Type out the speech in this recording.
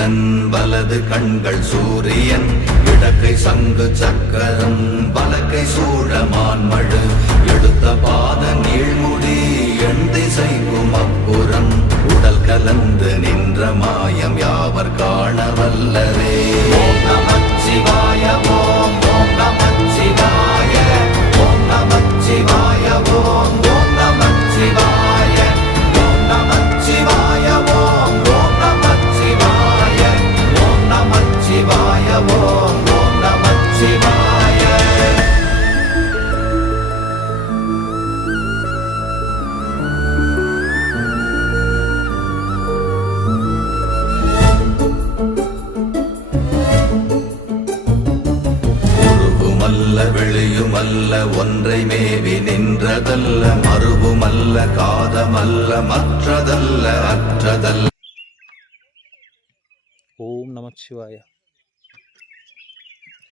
முருகன் வலது கண்கள் சூரியன் இடக்கை சங்கு சக்கரம் வலக்கை சூழமான்மழு எடுத்த பாத நீழ்முடி எண் திசைக்கும் அப்புறம் உடல் கலந்து நின்ற மாயம் யாவர் காண வல்லரே. ஓம் நமச்சிவாய ஓம் ஓம் நமச்சிவாய ஓம் நமச்சிவாய ஓம் ஓம் நமச்சிவாய ஓம் நமச்சிவாய ஓம் ஓம் நமச்சிவாய ஓம் நமச்சிவாய ஓம் ஓம் நமச்சிவாய. வெளியுமல்ல ஒன்றை மேவி நின்றதல்ல மறுவுமல்ல காதமல்ல மற்றதல்ல அற்றதல்ல. ஓம் நமச்சிவாய.